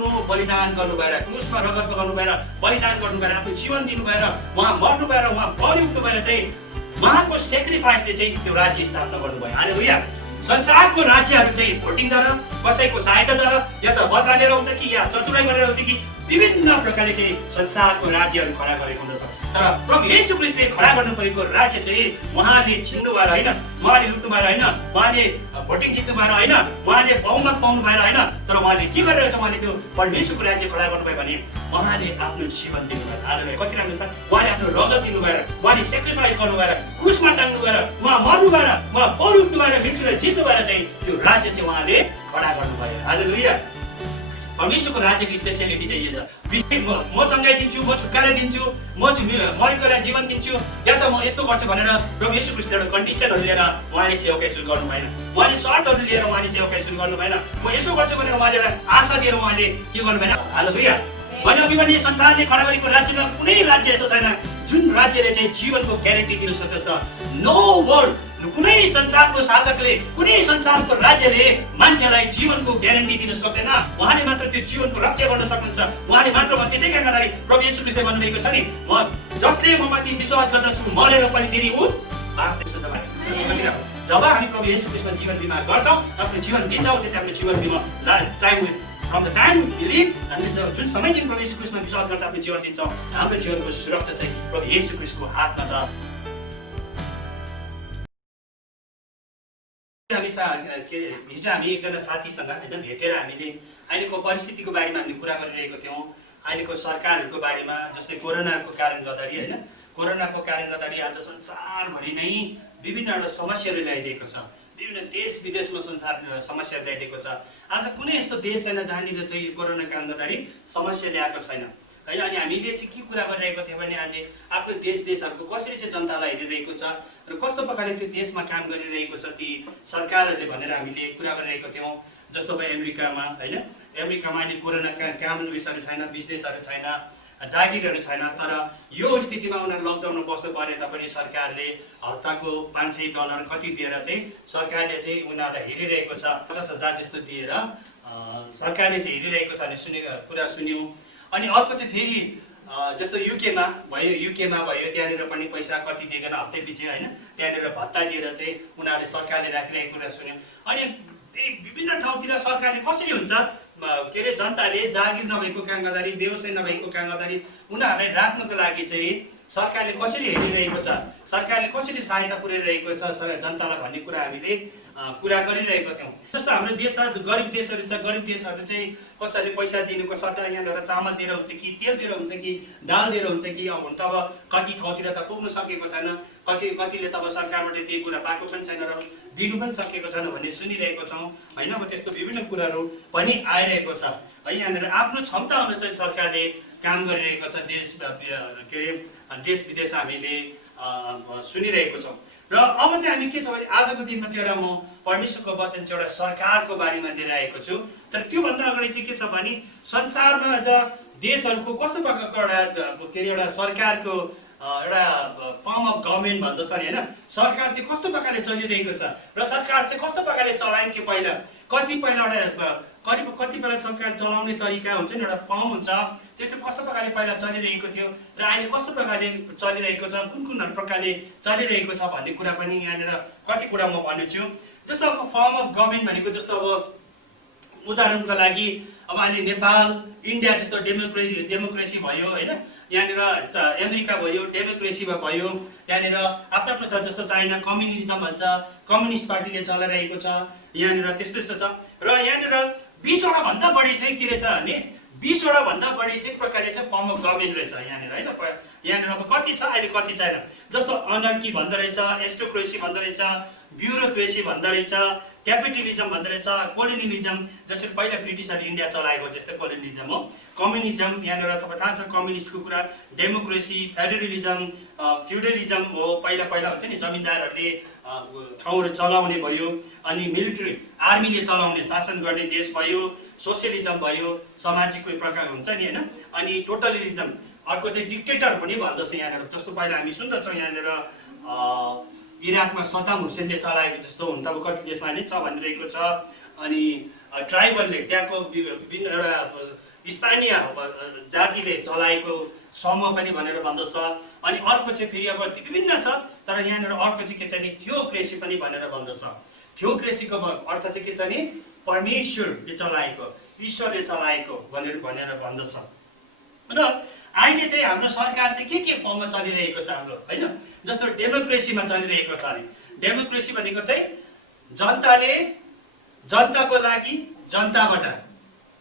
आफ्नो बलिदान गर्नु भएर क्रुसमा रगत बगाउनु भएर बलिदान गर्नु भएर आफ्नो जीवन दिनु भएर उहाँ मर्नु भएर उहाँ बलि उठ्नु भएर चाहिँ उहाँको सेक्रिफाइसले चाहिँ त्यो राज्य स्थापना गर्नुभयो। हालेलुया। संसारको राज्यहरू चाहिँ भोटिङद्वारा कसैको सहायताद्वारा या त बदला लिएर आउँछ कि या चतुराई गरेर आउँछ कि विभिन्न प्रकारले चाहिँ संसारको राज्यहरू खडा गरेको हुँदछ। तर प्रभु येशू ख्रीष्टले खडा गर्नु परेको राज्य चाहिँ उहाँले छिन्नु भएर होइन, उहाँले लुट्नु भएर होइन, उहाँले भोटिङ जित्नु भएर होइन, उहाँले बहुमत पाउनु भएर होइन, तर उहाँले के गरेर चाहिँ उहाँले त्यो परमेश्वरको राज्य खडा गर्नुभयो भने उहाँले आफ्नो जीवन दिनुभयो। हालेलुया। कति राम्रो छ। उहाँले आफ्नो रगत दिनु भएर, उहाँले सेक्रिफाइस गर्नु भएर, क्रुसमा टाङ्नु भएर, उहाँ मर्नु भएर, उहाँ बलि उठ्नु भएर, मृत्युलाई जित्नु भएर चाहिँ त्यो राज्य चाहिँ उहाँले खडा गर्नुभयो। हालेलुया। परमेश्वरको राज्यको स्पेसियालिटी चाहिँ यो छ। म चङ्गाइ दिन्छु, म छुटकारा दिन्छु, म मरेकोलाई जीवन दिन्छु, या त म यस्तो गर्छु भनेर प्रभु येशू ख्रीष्टले एउटा कन्डिसनहरू लिएर उहाँले सेवाकाई सुरु गर्नु भएन। उहाँले सर्तहरू लिएर उहाँले सेवाकाई सुरु गर्नु भएन। म यसो गर्छु भनेर उहाँले एउटा आशा दिएर उहाँले के गर्नु भएन। हालेलुया। भने अघि पनि संसारले खडा गरेको राज्यमा कुनै राज्य यस्तो छैन जुन राज्यले चाहिँ जीवनको ग्यारेन्टी दिन सक्दछ। नो वर्ल्ड, कुनै संसारको शासकले, कुनै संसारको राज्यले मान्छेलाई जीवनको ग्यारेन्टी दिन सक्दैन। उहाँले मात्र त्यो जीवनको रक्षा गर्न सक्नुहुन्छ। उहाँले मात्र। त्यसै कारणले प्रभु येशू ख्रीष्टले भन्नुभएको छ नि, म जसले ममाथि विश्वास गर्दछु मरेर पनि फेरि ऊ बाँच्नेछ। जब हामी प्रभु येशू ख्रीष्टमा जीवन बिमा गर्छौँ, आफ्नो जीवन दिन्छौँ, त्यो चाहिँ हाम्रो जीवन बिमा time from the time believe, हामीले जुन समयदेखि प्रभु येशू ख्रीष्टमा विश्वास गर्छ आफ्नो जीवन दिन्छौँ, हाम्रो जीवनको सुरक्षा चाहिँ प्रभु येशू ख्रीष्टको हातमा छ। हिजो हामी एकजना साथीसँग होइन भेटेर हामीले अहिलेको परिस्थितिको बारेमा हामीले कुरा गरिरहेको थियौँ। अहिलेको सरकारहरूको बारेमा, जस्तै कोरोनाको कारण गर्दाखेरि होइन, कोरोनाको कारण गर्दाखेरि आज संसारभरि नै विभिन्न एउटा समस्याहरू ल्याइदिएको छ। विभिन्न देश विदेशमा संसार समस्या ल्याइदिएको छ। आज कुनै यस्तो देश छैन जहाँनिर चाहिँ कोरोना कारण गर्दाखेरि समस्या ल्याएको छैन होइन। अनि हामीले चाहिँ के कुरा गरिरहेको थियौँ भने हामीले आफ्नो देशहरूको कसरी चाहिँ जनतालाई हेरिरहेको छ र कस्तो प्रकारले त्यो देशमा काम गरिरहेको छ ती सरकारहरूले भनेर हामीले कुरा गरिरहेको थियौँ। जस्तो भयो अमेरिकामा होइन, अमेरिकामा अहिले कोरोना कानुन उयसहरू छैन, बिजनेसहरू छैन, जागिरहरू छैन, तर यो स्थितिमा उनीहरू लकडाउनमा बस्नु परे तापनि सरकारले हप्ताको $500 कति दिएर चाहिँ सरकारले चाहिँ उनीहरूलाई हेरिरहेको छ। 50,000 जस्तो दिएर सरकारले चाहिँ हेरिरहेको छ भन्ने कुरा सुन्यौँ। अनि अर्को चाहिँ फेरि जस्तो युकेमा भयो, त्यहाँनिर पनि पैसा कति दिएन हप्ते पछि होइन, त्यहाँनिर भत्ता दिएर चाहिँ उनीहरूले सरकारले राखिरहेको कुरा सुन्यौँ। अनि विभिन्न ठाउँतिर सरकारले कसरी हुन्छ के अरे जनताले जागिर नभएको काम गर्दाखेरि, व्यवसाय नभएको काम गर्दाखेरि उनीहरूलाई राख्नको लागि चाहिँ सरकारले कसरी हेरिरहेको छ, सरकारले कसरी सहायता पुर्याइरहेको छ जनतालाई भन्ने कुरा हामीले कुरा गरिरहेको थियौँ। जस्तो हाम्रो देशहरू गरिब देशहरू छ, गरिब देशहरू चाहिँ कसरी पैसा दिनुको सट्टा यहाँनिर चामल दिएर हुन्छ कि तेल दिएर हुन्छ कि दाल दिएर हुन्छ कि अब हुन त अब कति ठाउँतिर त पुग्नु सकेको छैन, कतिले त अब सरकारबाट त्यही कुरा पाएको पनि छैन र दिनु पनि सकेको छैन भन्ने सुनिरहेको छौँ होइन। अब त्यस्तो विभिन्न कुराहरू पनि आइरहेको छ है। यहाँनिर आफ्नो क्षमता अनुसार सरकारले काम गरिरहेको छ। देश विदेश हामीले सुनिरहेको छौँ। र अब चाहिँ हामी के छ भने आजको दिनमा चाहिँ एउटा म परमेश्वरको वचन चाहिँ एउटा सरकारको बारेमा लिएर आएको छु। तर त्योभन्दा अगाडि चाहिँ के छ भने संसारमा आज देशहरूको कस्तो प्रकारको एउटा सरकारको एउटा फर्म अफ गभर्मेन्ट भन्दछ नि होइन, सरकार चाहिँ कस्तो प्रकारले चलिरहेको छ र सरकार चाहिँ कस्तो प्रकारले चलाइन्थ्यो पहिला, कतिपय सरकार चलाउने तरिका हुन्छ नि, एउटा फर्म हुन्छ, त्यो चाहिँ कस्तो प्रकारले पहिला चलिरहेको थियो र अहिले कस्तो प्रकारले चलिरहेको छ, कुन प्रकारले चलिरहेको छ भन्ने कुरा पनि यहाँनिर कति कुरा म भन्नेछु। जस्तो अब फर्म अफ गभर्मेन्ट भनेको जस्तो अब उदाहरणको लागि अब अहिले नेपाल, इन्डिया जस्तो डेमोक्रेसी भयो होइन, यहाँनिर अमेरिका भयो डेमोक्रेसीमा भयो, त्यहाँनिर आफ्नो आफ्नो छ। जस्तो चाइना कम्युनिजम भन्छ, कम्युनिस्ट पार्टीले चलाइरहेको छ, यहाँनिर त्यस्तो छ। र यहाँनिर 20वटा भन्दा बढी चाहिँ के रहेछ भने 20वटा भन्दा बढी चाहिँ प्रकारले चाहिँ फर्म अफ गभर्मेन्ट रहेछ यहाँनिर होइन। यहाँनिर अब कति छ अहिले कति छैन। जस्तो अनर्की भन्दो रहेछ, एस्टोक्रेसी भन्दो रहेछ, ब्युरोक्रेसी भन्दो रहेछ, क्यापिटलिजम भन्दो रहेछ, कोलोनियलिजम जसरी पहिला ब्रिटिसहरूले इन्डिया चलाएको जस्तै कोलोनियलिजम हो, कम्युनिजम यहाँनिर तपाईँ थाहा छ कम्युनिस्टको कुरा, डेमोक्रेसी, फेडरलिजम, फ्युडलिजम हो, पहिला हुन्छ नि जमिनदारहरूले ठाउँहरू चलाउने भयो, अनि मिलिट्री आर्मीले चलाउने शासन गर्ने देश भयो, सोसियलिजम भयो, सामाजिक प्रकार हुन्छ नि होइन, अनि टोटलिजम अर्को चाहिँ डिक्टेटर पनि भन्दछ यहाँनिर। जस्तो पहिला हामी सुन्दछौँ यहाँनिर इराकमा सद्दाम हुसेनले चलाएको जस्तो हुन त अब कति देशमा नै छ भनिरहेको छ। अनि ट्राइबलले त्यहाँको विभिन्न एउटा स्थानीय जातिले चलाएको समूह पनि भनेर भन्दछ। अनि अर्को चाहिँ फेरि अब विभिन्न छ, तर यहाँनिर अर्को चाहिँ के छ भने थियोक्रेसी पनि भनेर भन्दछ। थियोक्रेसीको अर्थ चाहिँ के छ भने परमेश्वरले चलाएको, ईश्वरले चलाएको भनेर भन्दछ। र अहिले चाहिँ हाम्रो सरकार चाहिँ के फर्ममा चलिरहेको छ हाम्रो, होइन? जस्तो डेमोक्रेसीमा चलिरहेको छ अरे। डेमोक्रेसी भनेको चाहिँ जनताले जनताको लागि जनताबाट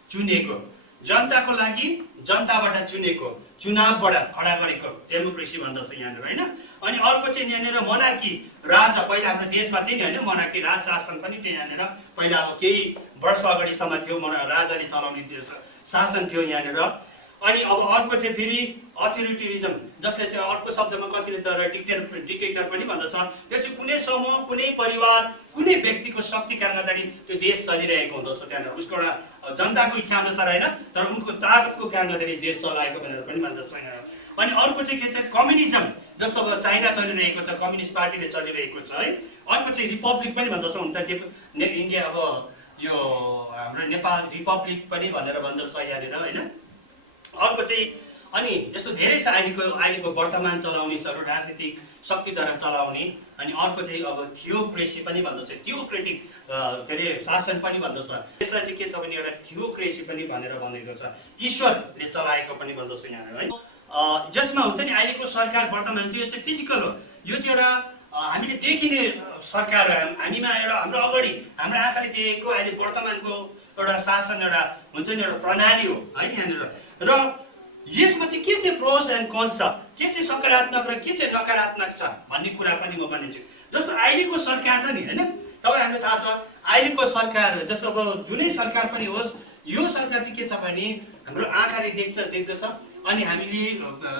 चुनेको, जनताको लागि जनताबाट चुनेको, चुनावबाट खडा गरेको डेमोक्रेसी भन्दछ यहाँनिर, होइन? अनि अर्को चाहिँ यहाँनिर मोनार्की, राजा। पहिला हाम्रो देशमा थियो नि, होइन? मोनार्की राज शासन पनि थियो यहाँनिर। पहिला अब केही वर्ष अगाडिसम्म थियो, राजाले चलाउने त्यो शासन थियो यहाँनिर। अनि अब अर्को चाहिँ फेरि अथोरिटेरिजम, जसले चाहिँ अर्को शब्दमा कतिले तर डिक्टेटर पनि भन्दछ। त्यो चाहिँ कुनै समूह, कुनै परिवार, कुनै व्यक्तिको शक्ति कारणले गर्दाखेरि त्यो देश चलिरहेको हुँदछ त्यहाँनिर, उसको एउटा जनताको इच्छा अनुसार, होइन? तर उनको ताकतको कारणले गर्दाखेरि देश चलाएको भनेर पनि भन्दछ यहाँ। अनि अर्को चाहिँ के छ, कम्युनिजम। जस्तो अब चाइना चलिरहेको छ, कम्युनिस्ट पार्टीले चलिरहेको छ, है? अर्को चाहिँ रिपब्लिक पनि भन्दछ। हुन त इन्डिया अब यो हाम्रो नेपाल रिपब्लिक पनि भनेर भन्दछ यहाँनिर, होइन? अर्को चाहिँ अनि यस्तो धेरै छ अहिलेको वर्तमान चलाउनेहरू, राजनीतिक शक्तिद्वारा चलाउने। अनि अर्को चाहिँ अब थियोक्रेसी पनि भन्दछ, थियोक्रेटिक के अरे शासन पनि भन्दछ। यसलाई चाहिँ के छ भने एउटा थियोक्रेसी पनि भनेर भनेको छ, ईश्वरले चलाएको पनि भन्दछ यहाँनिर, है? जसमा हुन्छ नि अहिलेको सरकार वर्तमान चाहिँ यो चाहिँ फिजिकल हो, यो चाहिँ एउटा हामीले देखिने सरकार, हामीमा एउटा हाम्रो अगाडि हाम्रो आँखाले देखेको अहिले वर्तमानको एउटा शासन, एउटा हुन्छ नि एउटा प्रणाली हो, है यहाँनिर। र यसमा चाहिँ के चाहिँ प्रोस एन्ड कन्स छ, के चाहिँ सकारात्मक र के चाहिँ नकारात्मक छ भन्ने कुरा पनि म भनिदिन्छु। जस्तो अहिलेको सरकार छ नि, होइन? तपाईँहरूलाई थाहा छ अहिलेको सरकार, जस्तो अब जुनै सरकार पनि होस्, यो सरकार चाहिँ के छ भने हाम्रो आँखाले देख्दछ, अनि हामीले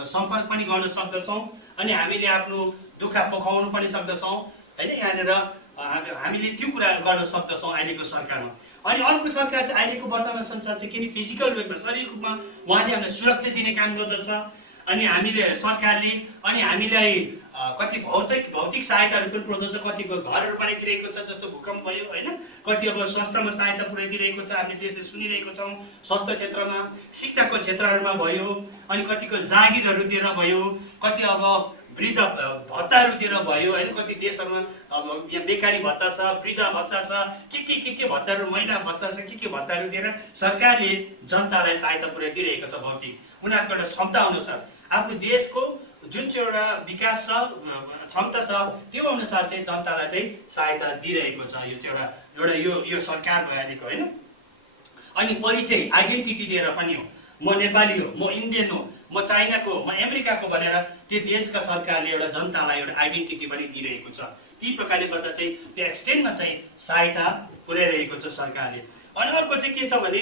सम्पर्क पनि गर्न सक्दछौँ, अनि हामीले आफ्नो दुःख पोखाउनु पनि सक्दछौँ, होइन? यहाँनिर हामीले त्यो कुरा गर्न सक्दछौँ अहिलेको सरकारमा। अनि अर्को सरकार चाहिँ अहिलेको वर्तमान संसार चाहिँ किन फिजिकल वेमा, शरीर रूपमा उहाँले हामीलाई सुरक्षा दिने काम गर्दछ। अनि हामीले सरकारले अनि हामीलाई कति भौतिक सहायताहरू पनि पुर्याउँछ, कतिको घरहरू बनाइदिरहेको छ, जस्तो भूकम्प भयो, होइन? कति अब स्वास्थ्यमा सहायता पुर्याइदिरहेको छ, हामीले त्यसले सुनिरहेको छौँ। स्वास्थ्य क्षेत्रमा, शिक्षाको क्षेत्रहरूमा भयो, अनि कतिको जागिरहरू दिएर भयो, कति अब वृद्ध भत्ताहरू दिएर भयो, होइन? कति देशहरूमा अब यहाँ बेकारी भत्ता छ, वृद्ध भत्ता छ, के भत्ताहरू, महिला भत्ता छ, के भत्ताहरू दिएर सरकारले जनतालाई सहायता पुर्याइदिरहेको छ। भौतिक उनीहरूको एउटा क्षमता अनुसार, आफ्नो देशको जुन चाहिँ एउटा विकास छ, क्षमता छ, त्यो अनुसार चाहिँ जनतालाई चाहिँ सहायता दिइरहेको छ। यो चाहिँ एउटा यो सरकार भइरहेको, होइन? अनि परिचय, आइडेन्टिटी दिएर पनि हो, म नेपाली हो, म इन्डियन हो, म चाइनाको, म अमेरिकाको भनेर त्यो देशका सरकारले एउटा जनतालाई एउटा आइडेन्टिटी पनि दिइरहेको छ। ती प्रकारले गर्दा चाहिँ त्यो एक्सटेन्डमा चाहिँ सहायता पुर्याइरहेको छ सरकारले। अनि अर्को चाहिँ के छ भने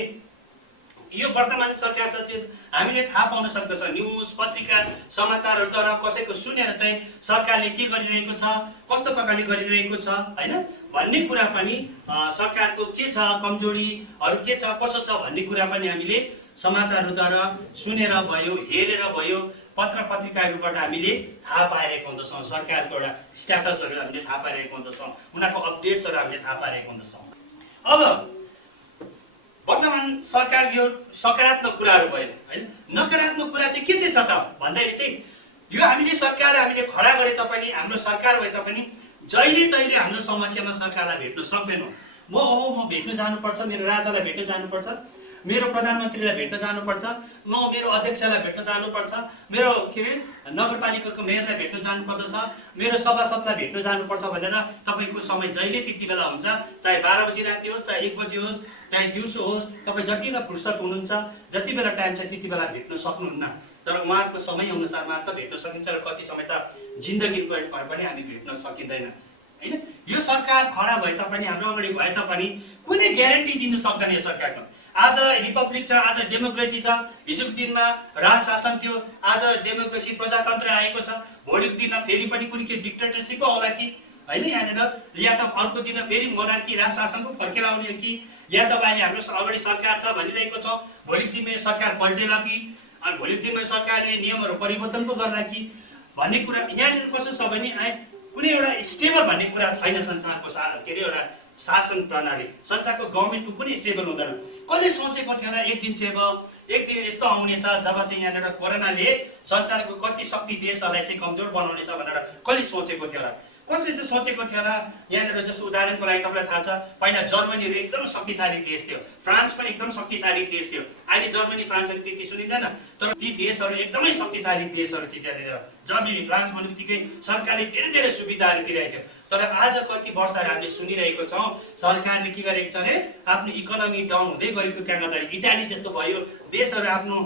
यो वर्तमान सरकार चाहिँ हामीले थाहा पाउन सक्दछ, न्युज, पत्रिका, समाचारहरूद्वारा कसैको सुनेर चाहिँ सरकारले के गरिरहेको छ, कस्तो प्रकारले गरिरहेको छ, होइन? भन्ने कुरा पनि सरकारको के छ, कमजोरीहरू के छ, कसो छ भन्ने कुरा पनि हामीले समाचारहरूद्वारा सुनेर भयो, हेरेर भयो, पत्र पत्रिकाहरूबाट हामीले थाहा पाइरहेको हुँदछौँ। सरकारको एउटा स्ट्याटसहरू हामीले थाहा पाइरहेको हुँदछौँ, उनीहरूको अपडेट्सहरू हामीले थाहा पाइरहेको हुँदछौँ। अब वर्तमान सरकार यो सकारात्मक कुराहरू भयो, होइन? नकारात्मक कुरा चाहिँ के चाहिँ छ त भन्दाखेरि चाहिँ यो हामीले सरकार हामीले खडा गरे तापनि, हाम्रो सरकार भए तापनि जहिले तहिले हाम्रो समस्यामा सरकारलाई भेट्न सक्दैनौँ। म भेट्न जानुपर्छ, मेरो राजालाई भेट्न जानुपर्छ, मेरो प्रधानमन्त्रीलाई भेट्न जानुपर्छ, म मेरो अध्यक्षलाई भेट्न जानुपर्छ, मेरो के अरे नगरपालिकाको मेयरलाई भेट्न जानुपर्दछ, मेरो सभासदलाई भेट्न जानुपर्छ भनेर तपाईँको समय जहिले त्यति बेला हुन्छ, चाहे 12 बजी राति होस्, चाहे 1 बजी होस्, चाहे दिउँसो होस्, तपाईँ जति बेला फुर्सद हुनुहुन्छ, जति बेला टाइम छ त्यति बेला भेट्न सक्नुहुन्न। तर उहाँको समय अनुसार मात्र भेट्न सकिन्छ, र कति समय त जिन्दगीको पनि हामी भेट्न सकिँदैन, होइन? यो सरकार खडा भए तापनि, हाम्रो अगाडि भए तापनि कुनै ग्यारेन्टी दिन सक्दैन यो सरकारको। आज रिपब्लिक छ, आज डेमोक्रेसी छ, हिजोको दिनमा राज शासन थियो, आज डेमोक्रेसी प्रजातन्त्र आएको छ, भोलिको दिनमा फेरि पनि कुनै के डिक्टेटरसिप होला कि, होइन? यहाँनिर या त अर्को दिन फेरि मोनार्की राज शासनको फर्केर आउने हो कि, या त अहिले हाम्रो अगाडि सरकार छ भनिरहेको छ, भोलिको दिनमा यो सरकार पल्टेला कि, अनि भोलिको दिनमा सरकारले नियमहरू परिवर्तन पो गर्ला कि भन्ने कुरा यहाँनिर कस्तो छ भने कुनै एउटा स्टेबल भन्ने कुरा छैन संसारको। के अरे एउटा शासन प्रणाली, संसारको गभर्मेन्टको पनि स्टेबल हुँदैन। कसले सोचेको थियो र एक दिन चाहिँ अब एक दिन यस्तो आउनेछ जब चाहिँ यहाँनिर कोरोनाले संसारको कति शक्ति देशहरूलाई चाहिँ कमजोर बनाउनेछ भनेर कसले सोचेको थियो र? कसले चाहिँ सोचेको थियो र? यहाँनिर जस्तो उदाहरणको लागि तपाईँलाई थाहा छ, पहिला जर्मनी एकदम शक्तिशाली देश थियो, फ्रान्स पनि एकदम शक्तिशाली देश थियो। अहिले जर्मनी फ्रान्सहरू त्यति सुनिँदैन, तर ती देशहरू एकदमै शक्तिशाली देशहरू थियो। त्यहाँनिर जर्मनी फ्रान्स भन्ने बित्तिकै सरकारले धेरै धेरै सुविधाहरू दिइरहेको थियो। तर आज कति वर्षहरू हामीले सुनिरहेको छौँ, सरकारले के गरेको छ भने आफ्नो इकोनोमी डाउन हुँदै गरेको कारणले गर्दाखेरि इटाली जस्तो भयो देशहरू आफ्नो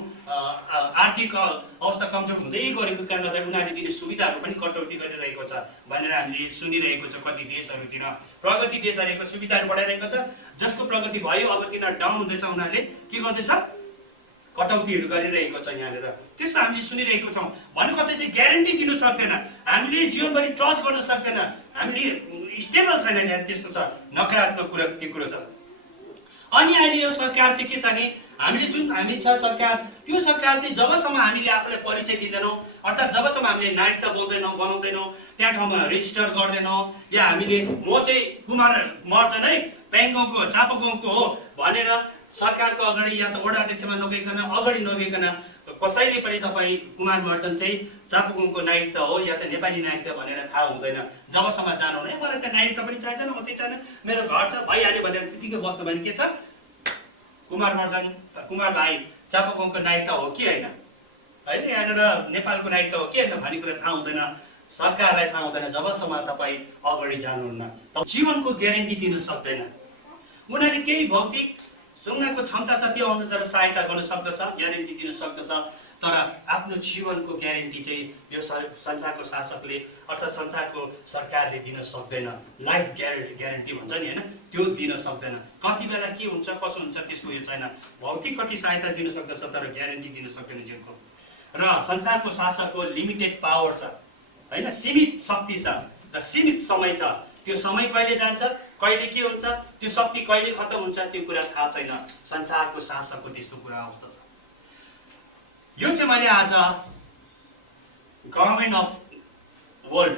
आर्थिक अवस्था कमजोर हुँदै गरेको कारणले गर्दा उनीहरूले दिने सुविधाहरू पनि कटौती गरिरहेको छ भनेर हामीले सुनिरहेको छ। कति देशहरूतिर प्रगति देशहरूको सुविधाहरू बढाइरहेको छ, जसको प्रगति भयो अब तिनीहरू डाउन हुँदैछ, उनीहरूले के गर्दैछ कटौतीहरू गरिरहेको छ यहाँनिर। त्यस्तो हामीले सुनिरहेको छौँ। भन्नु कतै चाहिँ ग्यारेन्टी दिनु सक्दैन, हामीले जीवनभरि ट्रस्ट गर्न सक्दैन, हामीले स्टेबल छैन यहाँ, त्यस्तो छ नकारात्मक कुरा त्यो कुरो छ। अनि अहिले यो सरकार चाहिँ के छ भने हामीले जुन हामी छ सरकार, त्यो सरकार चाहिँ जबसम्म हामीले आफूलाई परिचय दिँदैनौँ, अर्थात् जबसम्म हामीले नागरिकता बनाउँदैनौँ, त्यहाँ ठाउँमा रेजिस्टर गर्दैनौँ, या हामीले म चाहिँ कुमार महर्जन है पेङ्गोङको चापागाउँको हो भनेर सरकारको अगाडि या त वडा अध्यक्षमा नगइकन अगाडि नगइकन कसैले पनि तपाईँ कुमार महर्जन चाहिँ चापागाउँको नागरिकता हो या त नेपाली नागरिकता भनेर थाहा हुँदैन। जबसम्म जानु हुने मलाई त नागरिकता पनि चाहिँदैन, म त्यही चाहिँदैन, मेरो घर छ भइहाल्यो भनेर त्यतिकै बस्नु भने के छ, कुमार महर्जन कुमार भाइ चापागाउँको नागरिकता हो कि होइन, होइन यहाँनिर नेपालको नागरिकता हो कि होइन भन्ने कुरा थाहा हुँदैन, सरकारलाई थाहा हुँदैन जबसम्म तपाईँ अगाडि जानुहुन्न। जीवनको ग्यारेन्टी दिन सक्दैन। उनीहरूले केही भौतिक सुँगको क्षमता छ त्यो अनुसार सहायता गर्न सक्दछ, ग्यारेन्टी दिन सक्दछ, तर आफ्नो जीवनको ग्यारेन्टी चाहिँ यो संसारको शासकले अर्थात् संसारको सरकारले दिन सक्दैन। लाइफ ग्यारेन्टी भन्छ नि होइन, त्यो दिन सक्दैन। कति बेला के हुन्छ कसो हुन्छ त्यसको यो छैन। भौतिक कति सहायता दिन सक्दछ तर ग्यारेन्टी दिन सक्दैन जीवनको। र संसारको शासकको लिमिटेड पावर छ होइन, सीमित शक्ति छ र सीमित समय छ। त्यो समय कहिले जान्छ, कहिले के हुन्छ, त्यो शक्ति कहिले खत्तम हुन्छ त्यो कुरा थाहा छैन। संसारको शासकको त्यस्तो कुरा अवस्था छ। यो चाहिँ मैले आज गभर्मेन्ट अफ वर्ल्ड,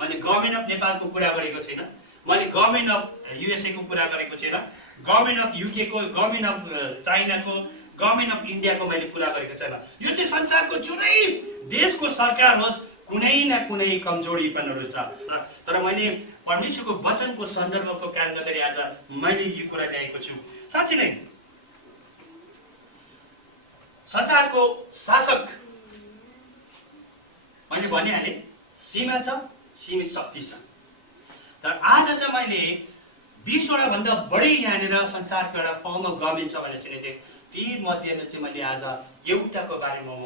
मैले गभर्मेन्ट अफ नेपालको कुरा गरेको छैन, मैले गभर्मेन्ट अफ युएसए को कुरा गरेको छैन, गभर्मेन्ट अफ युके को, गभर्मेन्ट अफ चाइनाको, गभर्मेन्ट अफ इन्डियाको मैले कुरा गरेको छैन। यो चाहिँ संसारको जुनै देशको सरकार होस् कुनै न कुनै कमजोरीपनहरू छ। तर मैले परमेश्वरको वचनको सन्दर्भको कारण गर्दै आज मैले यो कुरा ल्याएको छु। साँच्चै नै संसारको शासक मैले भनिहालेँ सीमा छ, सीमित शक्ति छ। तर आज चाहिँ मैले 20 वटा भन्दा बढी यहाँनिर संसारको एउटा फर्म अफ गभर्मेन्ट छ भनेर सुनेको थिएँ। ती मध्येमा चाहिँ मैले आज एउटाको बारेमा म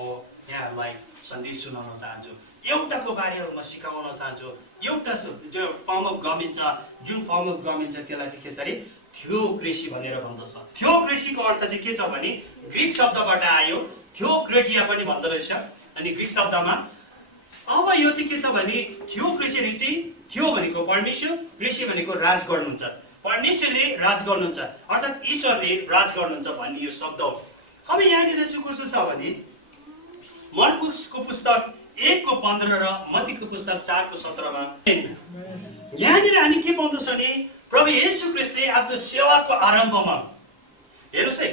यहाँहरूलाई सन्देश सुनाउन चाहन्छु, एउटाको बारेमा म सिकाउन चाहन्छु। एउटा जो फर्म अफ गभर्मेन्ट छ, जुन फर्म अफ गभर्मेन्ट छ त्यसलाई चाहिँ के छ अरे थियोक्रेसी भनेर भन्दछ। थियोक्रेसीको अर्थ चाहिँ के छ भने ग्रिक शब्दबाट आयो, थियोक्रेटिया पनि भन्दो रहेछ। अनि ग्रिक शब्दमा अब यो चाहिँ के छ भने थियोक्रेसी चाहिँ थियो भनेको परमेश्वर, क्रेसी भनेको राज गर्नुहुन्छ, परमेश्वरले राज गर्नुहुन्छ अर्थात् ईश्वरले राज गर्नुहुन्छ भन्ने यो शब्द हो। अब यहाँनिर चाहिँ कस्तो छ भने मर्कुसको पुस्तक 1:15 र मत्तीको पुस्तक 4:17 यहाँनिर हामी के पाउँदछौँ भने प्रभु येशू ख्रीष्टले आफ्नो सेवाको आरम्भमा हेर्नुहोस् है।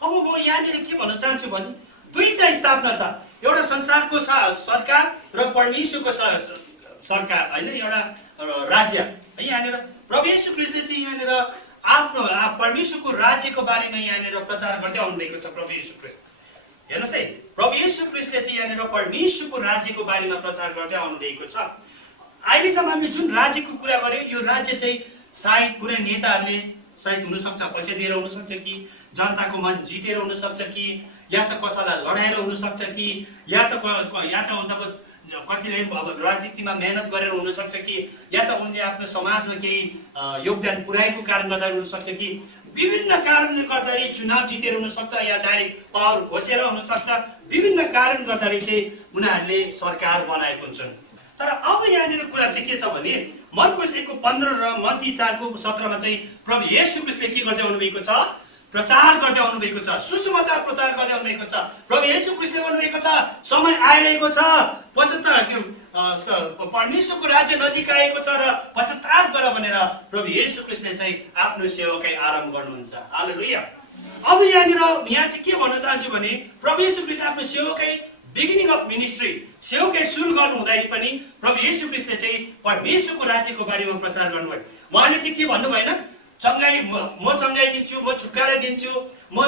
अब म यहाँनिर के भन्न चाहन्छु भने दुईटा स्थापना छ, एउटा संसारको सरकार र परमेश्वरको सरकार होइन, एउटा राज्य। यहाँनिर प्रभु येशू ख्रीष्टले चाहिँ यहाँनिर आफ्नो परमेश्वरको राज्यको बारेमा यहाँनिर प्रचार गर्दै आउनुभएको छ। प्रभु येशू ख्रीष्ट हेर्नुहोस् है, प्रभु येशू ख्रीष्टले चाहिँ यहाँनिर परमेश्वरको राज्यको बारेमा प्रचार गर्दै आउनुभएको छ। अहिलेसम्म हामीले जुन राज्यको कुरा गर्यौँ यो राज्य चाहिँ सायद कुनै नेताहरूले सायद हुनसक्छ पैसा दिएर हुनसक्छ कि जनताको मन जितेर हुनसक्छ कि या त कसैलाई लडाएर हुनसक्छ कि या त कतिले अब राजनीतिमा मेहनत गरेर हुनसक्छ कि या त उनले आफ्नो समाजमा केही योगदान पुर्याएको कारण गर्दा हुनसक्छ कि विभिन्न कारणले गर्दाखेरि चुनाव जितेर हुनसक्छ या डाइरेक्ट पावर घोषेर हुनसक्छ। विभिन्न कारण गर्दाखेरि चाहिँ उनीहरूले सरकार बनाएको हुन्छन्। तर अब यहाँनिर कुरा चाहिँ के छ भने मर्कुस 1:15 र मत्ती 4:17 चाहिँ प्रभु येशू ख्रीष्टले के गर्दै आउनुभएको छ, प्रचार गर्दै आउनुभएको छ, सुसमाचार प्रचार गर्दै आउनुभएको छ। प्रभु येशू ख्रीष्टले भन्नुभएको छ समय आइरहेको छ, परमेश्वरको राज्य नजिक आएको छ र पश्चाताप गर भनेर प्रभु येशू ख्रीष्टले चाहिँ आफ्नो सेवाकै आरम्भ गर्नुहुन्छ। हालेलुया। अब यहाँ चाहिँ के भन्न चाहन्छु भने प्रभु येशू ख्रीष्ट आफ्नो सेवकै बिगिनिङ अफ मिनिस्ट्री सेवकै सुरु गर्नु हुँदाखेरि पनि प्रभु येशू ख्रीष्टले चाहिँ परमेश्वरको राज्यको बारेमा प्रचार गर्नुभयो। उहाँले चाहिँ के भन्नु भएन, चङ्गाई म चङ्गाई दिन्छु, म छुटकारा दिन्छु, म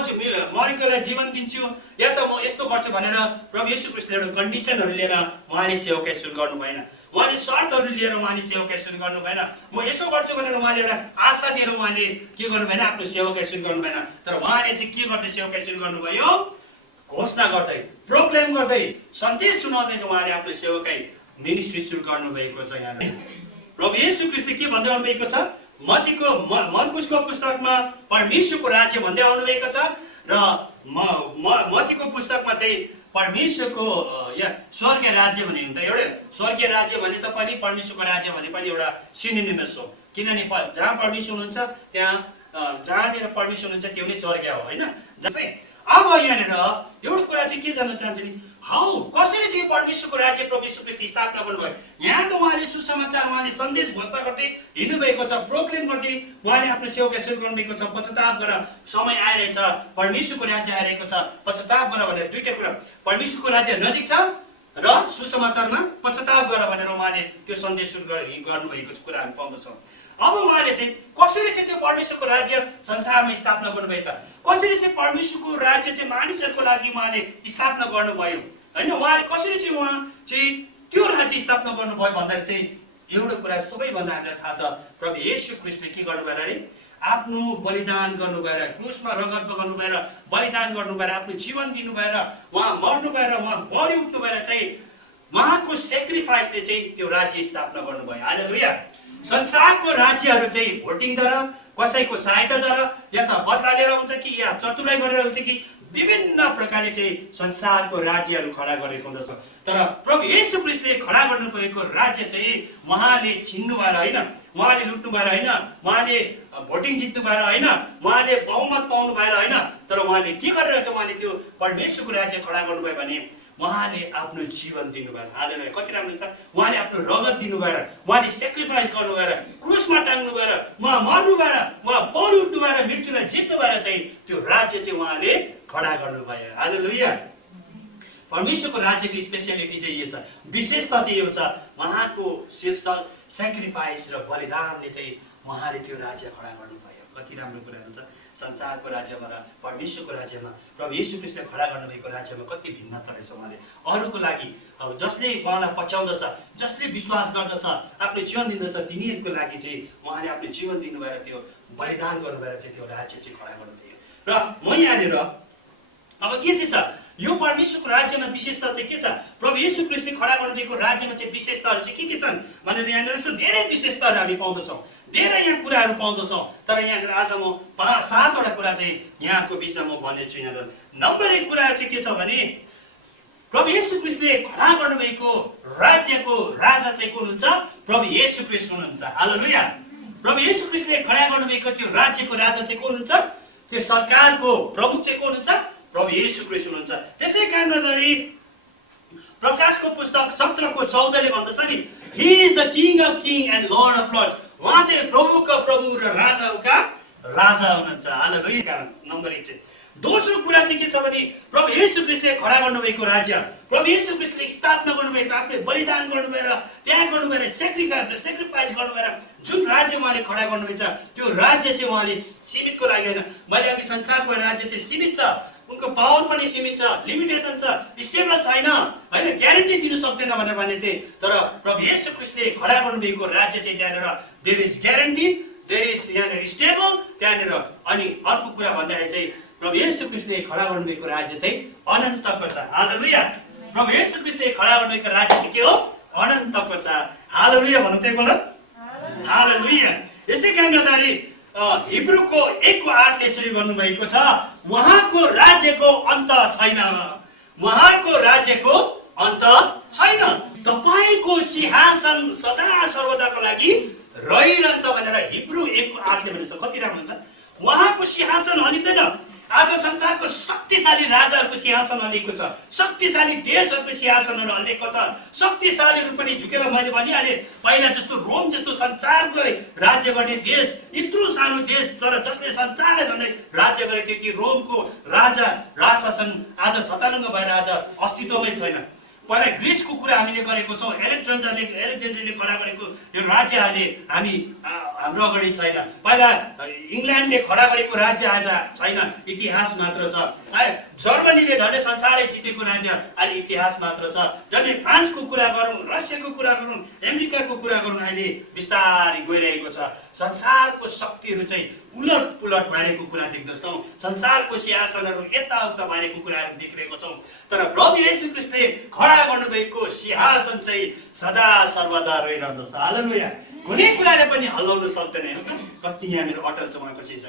मरेकोलाई जीवन दिन्छु, या त म यस्तो गर्छु भनेर प्रभु येशू ख्रीष्टले एउटा कन्डिसनहरू लिएर उहाँले सेवकाई सुरु गर्नु भएन। उहाँले शर्तहरू लिएर उहाँले सेवकाई सुरु गर्नु भएन। म यसो गर्छु भनेर उहाँले एउटा आशा दिएर उहाँले के गर्नु भएन, आफ्नो सेवकाई सुरु गर्नु भएन। तर उहाँले चाहिँ के गर्दै सेवकाई सुरु गर्नुभयो, घोषणा गर्दै, प्रोक्लेम गर्दै, सन्देश सुनाउँदै चाहिँ उहाँले आफ्नो सेवकाई मिनिस्ट्री सुरु गर्नुभएको छ। यहाँ प्रभु येशू ख्रीष्टले के भन्दै आउनुभएको छ, मर्कुसको पुस्तकमा परमेश्वरको राज्य भन्दै आउनुभएको छ र मत्तीको पुस्तकमा चाहिँ परमेश्वरको स्वर्गीय राज्य भने हुन्छ। एउटा स्वर्गीय राज्य भने त पनि परमेश्वरको राज्य भने पनि एउटा सिनोनिमस हो, किनभने जहाँ परमेश्वर हुनुहुन्छ त्यहाँ जहाँनिर परमेश्वर हुनुहुन्छ त्यो नै स्वर्गीय हो होइन। जस्तै अब यहाँनिर एउटा कुरा चाहिँ के जान्न चाहन्छु नि, कसरी चाहिँ परमेश्वरको राज्य प्रभु येशू ख्रीष्ट स्थापना गर्नुभयो। यहाँ त उहाँले सुसमाचार, उहाँले सन्देश घोषणा गर्दै हिँड्नुभएको छ, प्रोक्लेम गर्दै उहाँले आफ्नो सेवकाई सुरु गर्नुभएको छ। पश्चाताप गर, समय आइरहेछ, परमेश्वरको राज्य आइरहेको छ, पश्चाताप गर भनेर दुईटा कुरा, परमेश्वरको राज्य नजिक छ र सुसमाचारमा पश्चाताप गर भनेर उहाँले त्यो सन्देश सुरु गर्नुभएको कुरा हामी पाउँदछौँ। अब उहाँले चाहिँ कसरी चाहिँ त्यो परमेश्वरको राज्य संसारमा स्थापना गर्नुभयो त, कसरी चाहिँ परमेश्वरको राज्य चाहिँ मानिसहरूको लागि उहाँले स्थापना गर्नुभयो होइन। उहाँले कसरी चाहिँ उहाँ चाहिँ त्यो राज्य स्थापना गर्नुभयो भन्दाखेरि चाहिँ एउटा कुरा सबैभन्दा हामीलाई थाहा छ, प्रभु येशू ख्रीष्टले के गर्नुभयो अरे, आफ्नो बलिदान गर्नुभएर, क्रुसमा रगत बगाउनु भएर बलिदान गर्नु भएर, आफ्नो जीवन दिनु भएर, उहाँ मर्नु भएर, उहाँ बढी उठ्नु भएर चाहिँ उहाँको सेक्रिफाइसले चाहिँ त्यो राज्य स्थापना गर्नुभयो। हालेलुया। संसारको राज्यहरू चाहिँ भोटिङद्वारा, कसैको सहायताद्वारा, या त बदला लिएर हुन्छ कि या चतुराई गरेर हुन्छ कि विभिन्न प्रकारले चाहिँ संसारको राज्यहरू खडा गरेको हुँदछ। तर प्रभु येशू ख्रीष्टले खडा गर्नुभएको राज्य चाहिँ उहाँले छिन्नु भएर होइन, उहाँले लुट्नु भएर होइन, उहाँले भोटिङ जित्नु भएर होइन, उहाँले बहुमत पाउनु भएर होइन, तर उहाँले के गरेर चाहिँ उहाँले त्यो परमेश्वरको राज्य खडा गर्नुभयो भने उहाँले आफ्नो जीवन दिनुभयो। हालेलुया। कति राम्रो छ, उहाँले आफ्नो रगत दिनु भएर, उहाँले सेक्रिफाइस गर्नु भएर, क्रुसमा टाङ्नु भएर, उहाँ मर्नु भएर, उहाँ बढी उठ्नु भएर, मृत्युलाई जित्नु भएर चाहिँ त्यो राज्य चाहिँ उहाँले खडा गर्नुभयो। हालेलुया। परमेश्वरको राज्यको स्पेसियालिटी चाहिँ यो छ, विशेषता चाहिँ यो छ, उहाँको सेक्रिफाइस र बलिदानले चाहिँ उहाँले त्यो राज्य खडा गर्नुभयो। कति राम्रो कुरा हुन्छ, संसारको राज्यमा र परमेश्वरको राज्यमा, प्रभु येशू ख्रीष्टले खडा गर्नुभएको राज्यमा कति भिन्नता रहेछ। उहाँले अरूको लागि, अब जसले उहाँलाई पछ्याउँदछ, जसले विश्वास गर्दछ, आफ्नो जीवन दिँदछ, तिनीहरूको लागि चाहिँ उहाँले आफ्नो जीवन दिनु भएर, त्यो बलिदान गर्नु भएर चाहिँ त्यो राज्य चाहिँ खडा गर्नुभयो। र म यहाँनिर अब के चाहिँ छ, यो परमेश्वरको राज्यमा विशेषता चाहिँ के छ, प्रभु येशू ख्रीष्टले खडा गर्नुभएको राज्यमा चाहिँ विशेषताहरू चाहिँ के छन् भनेर यहाँनिर धेरै विशेषताहरू हामी पाउँदछौँ, धेरै यहाँ कुराहरू पाउँदछौँ। तर यहाँनिर आज म 7वटा कुरा चाहिँ यहाँको बिचमा म भन्नेछु। यहाँनिर नम्बर 1 कुरा चाहिँ के छ भने प्रभु येशू ख्रीष्टले खडा गर्नुभएको राज्यको राजा चाहिँ को हुनुहुन्छ, प्रभु येशू ख्रीष्ट हुनुहुन्छ। हालेलुया। प्रभु येशू ख्रीष्टले खडा गर्नुभएको त्यो राज्यको राजा चाहिँ को हुनुहुन्छ, त्यो सरकारको प्रमुख चाहिँ को हुनुहुन्छ, प्रभु येशू ख्रीष्ट हुनुहुन्छ। त्यसै कारणले प्रकाशको पुस्तक 17:14 भन्दछ नि, he is the king of king and lord of lords. उहाँ चाहिँ प्रभुका प्रभु र राजाहरूका राजा हुनुहुन्छ। हालेलुया। नम्बर 1 चाहिँ। दोस्रो कुरा चाहिँ के छ भने प्रभु येशू ख्रीष्टले खडा गर्नुभएको राज्य, प्रभु येशू ख्रीष्टले स्थापना गर्नुभएको, आफूले बलिदान गर्नुभएर, त्याग गर्नुभएर, सेक्रिफाइस गर्नुभएर जुन राज्य उहाँले खडा गर्नुभएको छ, त्यो राज्य चाहिँ उहाँले सीमितको लागि होइन। मैले अघि संसारको राज्य चाहिँ सीमित छ, उनको पावर पनि सीमित छ, लिमिटेसन छ, स्टेबल छैन होइन, ग्यारेन्टी दिनु सक्दैन भनेर भने थिए। तर प्रभु येशू ख्रीष्टले खडा गर्नुभएको राज्य चाहिँ त्यहाँनिर there is guarantee, there is यहाँनिर स्टेबल त्यहाँनिर। अनि अर्को कुरा भन्दाखेरि चाहिँ प्रभु येशू ख्रीष्टले खडा गर्नुभएको राज्य चाहिँ अनन्तको छ। हालेलुया। प्रभु येशू ख्रीष्टले खडा गर्नुभएको राज्य चाहिँ के हो, अनन्तको छ। हालेलुया भन्नु त्यही बोल। हालेलुया। यसै कारणले हिब्रूको 1:8 यसरी भन्नुभएको छ, उहाँको राज्यको अन्त छैन, उहाँको राज्यको अन्त छैन, तपाईको सिंहासन सदा सर्वदाको लागि रहिरहन्छ भनेर हिब्रू 1:8 भन्छ। कति राम्रो हुन्छ, उहाँको सिंहासन हलिँदैन, आज संसारको शक्तिशाली राजाहरूको सिंहासन हल्लिएको छ, शक्तिशाली देशहरूको सिंहासनहरू हल्लिएको छ, शक्तिशालीहरू पनि झुकेर मैले भनिहालेँ पहिला जस्तो रोम जस्तो संसारको राज्य गर्ने देश, यत्रो सानो देश तर जसले संसारलाई झन्डै राज्य गरेको थियो कि रोमको राजा राजशासन आज छतालुङ्ग भएर आज अस्तित्वमै छैन। पहिला ग्रिसको कुरा हामीले गरेको छौँ, एलेक्जेन्डरले खडा गरेको यो राज्य अहिले हाम्रो अगाडि छैन। पहिला इङ्ल्यान्डले खडा गरेको राज्य आज छैन, इतिहास मात्र छ। जर्मनीले झन्डै संसारै जितेको राज्य अहिले इतिहास मात्र छ। झन्डै फ्रान्सको कुरा गरौँ, रसियाको कुरा गरौँ, अमेरिकाको कुरा गरौँ, अहिले बिस्तारै गइरहेको छ। संसारको शक्तिहरू चाहिँ उलट पुलट भइरहेको कुरा देख्दछौँ, संसारको सिंहासनहरू यताउता भइरहेको कुराहरू देखिरहेको छौँ। तर प्रभु येशू ख्रीष्टले खडा गर्नुभएको सिंहासन चाहिँ सदा सर्वदा रहिरहँदछ। हालेलुया। कुनै कुराले पनि हल्लाउन सक्दैन। कति यहाँनिर अटल छ उहाँको चिज।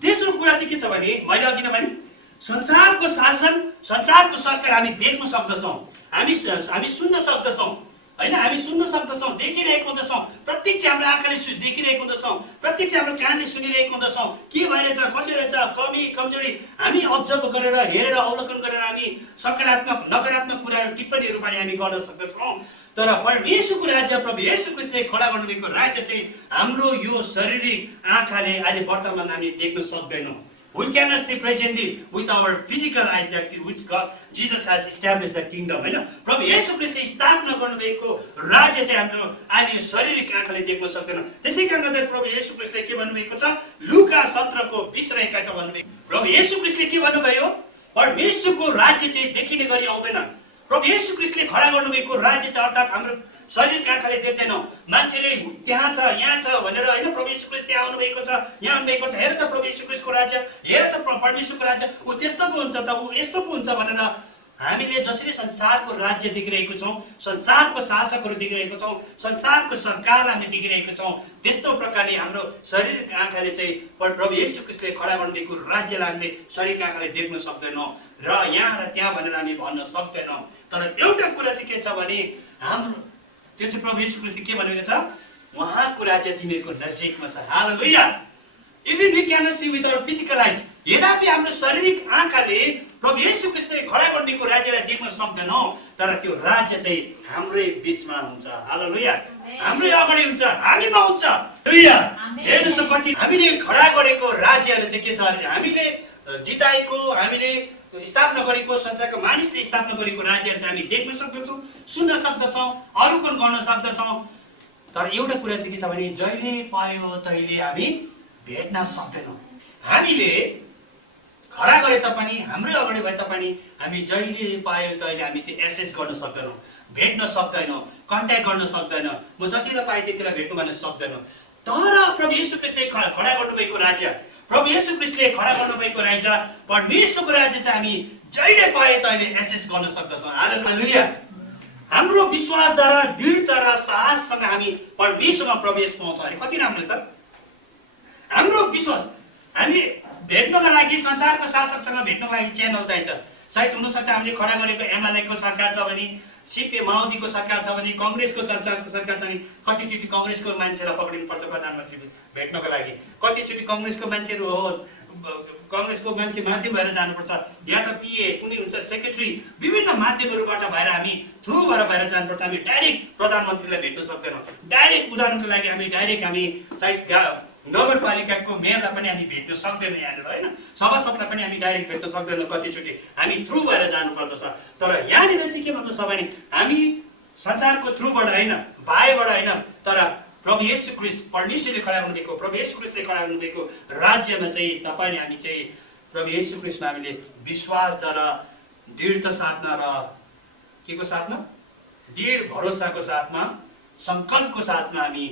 तेस्रो कुरा चाहिँ के छ भने मैले अघि नै भने संसारको शासन, संसारको सरकार हामी देख्न सक्दछौँ, हामी सुन्न सक्दछौँ हैन, हामी सुन्न सक्दछौँ, देखिरहेको हुँदछौँ, प्रत्यक्ष हाम्रो आँखाले देखिरहेको हुँदछौँ, प्रत्यक्ष हाम्रो कानले सुनिरहेको हुँदछौँ के भइरहेछ, कसरी रहेछ, कमी कमजोरी हामी अब्जर्भ गरेर हेरेर अवलोकन गरेर हामी सकारात्मक नकारात्मक कुराहरू टिप्पणीहरू पनि हामी गर्न सक्दछौँ। तर परमेश्वरको राज्य प्रभु येशू ख्रीष्टले खडा गर्नुभएको राज्य चाहिँ हाम्रो यो शारीरिक आँखाले अहिले वर्तमान हामी देख्न सक्दैनौँ। We cannot see presently with our physical eyes that with God, Jesus has established the kingdom. हैन, प्रभु येशू ख्रीष्टले स्थापना गर्नुभएको राज्य चाहिँ हाम्रो अहिले शारीरिक आँखाले देख्न सक्दैन। त्यसै कारणले प्रभु येशू ख्रीष्टले के भन्नुभएको छ, लुका 17 को 20 रहेका छ भन्नुभएको। प्रभु येशू ख्रीष्टले के भन्नुभयो, परमेश्वरको राज्य चाहिँ देखिने गरी आउँदैन। प्रभु येशू ख्रीष्टले खडा गर्नुभएको राज्य चाहिँ अर्थात् हाम्रो शरीरको आँखाले देख्दैनौँ। मान्छेले त्यहाँ छ यहाँ छ भनेर होइन, प्रभु येशू ख्रीष्ट त्यहाँ आउनुभएको छ, यहाँ आउनुभएको छ, हेर त प्रभु येशू ख्रीष्टको राज्य, हेर त परमेश्वरको राज्य, ऊ त्यस्तो पो हुन्छ त, ऊ यस्तो पो हुन्छ भनेर हामीले जसरी संसारको राज्य देखिरहेको छौँ, संसारको शासकहरू देखिरहेको छौँ, संसारको सरकार हामी देखिरहेको छौँ, त्यस्तो प्रकारले हाम्रो शारीरिक आँखाले चाहिँ प्रभु येशू ख्रीष्टले खडा गर्नुभएको राज्यलाई हामीले शारीरिक आँखाले देख्न सक्दैनौँ र यहाँ र त्यहाँ भनेर हामी भन्न सक्दैनौँ। तर एउटा कुरा चाहिँ के छ भने हाम्रो त्यो चाहिँ प्रभु येशू ख्रीष्टले के भनेको छ, उहाँको राज्य तिमीहरूको नजिकमा छ। हालेलुया। Even we cannot see with our physical eyes, यद्यपि हाम्रो शारीरिक आँखाले प्रभु येशू ख्रीष्टले खडा गर्नेको राज्यलाई देख्न सक्दैनौँ, तर त्यो राज्य चाहिँ हाम्रै बिचमा हुन्छ। हालेलुया। हाम्रै अगाडि हुन्छ, हामीमा हुन्छ। हालेलुया। हेर्नुहोस् कति हामीले खडा गरेको राज्यहरू चाहिँ के छ, हामीले जिताएको, हामीले स्थापना गरेको, संसारको मानिसले स्थापना गरेको राज्यहरू चाहिँ हामी देख्न सक्दछौँ, सुन्न सक्दछौँ, अरूकन गर्न सक्दछौँ। तर एउटा कुरा चाहिँ के छ भने जहिले पायो तहिले हामी भेट्न सक्दैनौँ। हामीले खडा गरे तापनि, हाम्रै अगाडि भए तापनि हामी जहिले पायो तहिले हामी त्यो एक्सेस गर्न सक्दैनौँ, भेट्न सक्दैनौँ, कन्ट्याक्ट गर्न सक्दैनौँ। म जतिलाई पाएँ त्यतिलाई भेट्नु गर्न सक्दैनौँ। तर प्रभु येशू ख्रीष्टले खडा गर्नुभएको राज्य, प्रभु येशू ख्रीष्टले खडा गर्नुभएको राज्य, परमेश्वरको राज्य चाहिँ हामी जहिले पाए तहिले एक्सेस गर्न सक्दछौँ। हालेलुया। हाम्रो विश्वासद्वारा, दृढता र साहससँग हामी परमेश्वरमा प्रवेश पाउँछ। अरे कति राम्रो त। हाम्रो विश्वास, हामी भेट्नका लागि संसारको शासकसँग भेट्नको लागि च्यानल चाहिन्छ। सायद हुनसक्छ हामीले खडा गरेको एमएलएको सरकार छ भने, सिपी माओवादीको सरकार छ भने, कङ्ग्रेसको सरकार छ भने कतिचोटि कङ्ग्रेसको मान्छेलाई पक्रिनुपर्छ प्रधानमन्त्री भेट्नको लागि, कतिचोटि कङ्ग्रेसको मान्छेहरू हो, कङ्ग्रेसको मान्छे माध्यम भएर जानुपर्छ, या त पिए कुनै हुन्छ सेक्रेटरी, विभिन्न माध्यमहरूबाट भएर हामी थ्रु भएर जानुपर्छ। हामी डाइरेक्ट प्रधानमन्त्रीलाई भेट्न सक्दैनौँ। डाइरेक्ट उदाहरणको लागि हामी सायद नगरपालिकाको मेयरलाई पनि हामी भेट्न सक्दैनौँ यहाँनिर होइन, सभासदलाई पनि हामी डाइरेक्ट भेट्न सक्दैनौँ। कतिचोटि हामी थ्रु भएर जानुपर्दछ। तर यहाँनिर चाहिँ के भन्नु छ भने हामी संसारको थ्रुबाट होइन, भाइबाट होइन, तर प्रभु येशू ख्रीष्ट परमेश्वरले खडा गर्नुभएको, प्रभु येशू ख्रीष्टले खडा गर्नुभएको राज्यमा चाहिँ तपाईँ हामी चाहिँ प्रभु येशू ख्रीष्टमा हामीले विश्वासद्वारा, दृढता साथमा र के को साथमा, दृढ भरोसाको साथमा, सङ्कल्पको साथमा हामी